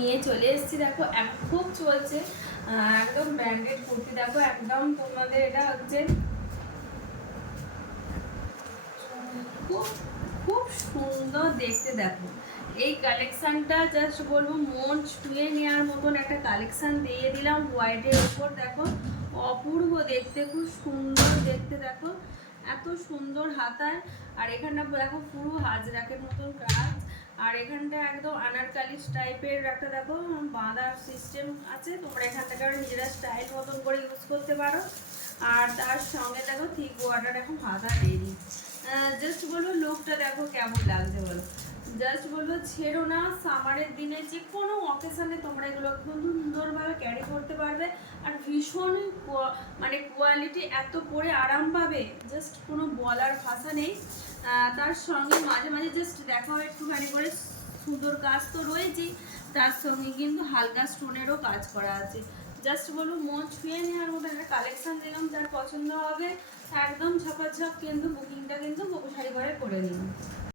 নিয়ে চলে এসেছি। দেখো খুব চলছে একদম ব্র্যান্ডেড কুর্তি। দেখো একদম তোমাদের এটা হচ্ছে খুব খুব সুন্দর দেখতে। দেখো এই কালেকশনটা জাস্ট বলবো মন ছুঁয়ে নেওয়ার মতন একটা কালেকশন দিয়ে দিলাম হোয়াইটের উপর। দেখো অপূর্ব দেখতে, খুব সুন্দর দেখতে। দেখো এত সুন্দর হাতায়, আর এখানটা দেখো পুরো হাজরাকের মতন কাজ, আর এখানটা একদম আনারকালি টাইপের একটা দেখো বাঁধার সিস্টেম আছে। তোমরা এখান থেকে নিজেরা স্টাইল মতন করে ইউজ করতে পারো। আর তার সঙ্গে দেখো থিক বর্ডার এখন হাতা রেডি। জাস্ট বলবো লুকটা দেখো কেমন লাগছে বলো। জাস্ট বলবো ছেড়ো না, সামারের দিনে যে কোনো অকেশনে তোমরা এগুলো সুন্দরভাবে ক্যারি করতে পারবে। আর ভীষণ মানে কোয়ালিটি, এত পরে আরাম পাবে, জাস্ট কোনো বলার ভাষা নেই। তার সঙ্গে মাঝে মাঝে জাস্ট দেখাও একটুখানি করে সুন্দর কাজ তো রয়েছেই, তার সঙ্গে কিন্তু হালকা স্টোনেরও কাজ করা আছে। জাস্ট বলবো মন ছুঁয়ে নেওয়ার মতো একটা কালেকশন দিলাম। যার পছন্দ হবে একদম ঝপাঝপ কিন্তু বুকিংটা কিন্তু শাড়ি ঘরে করে নিন।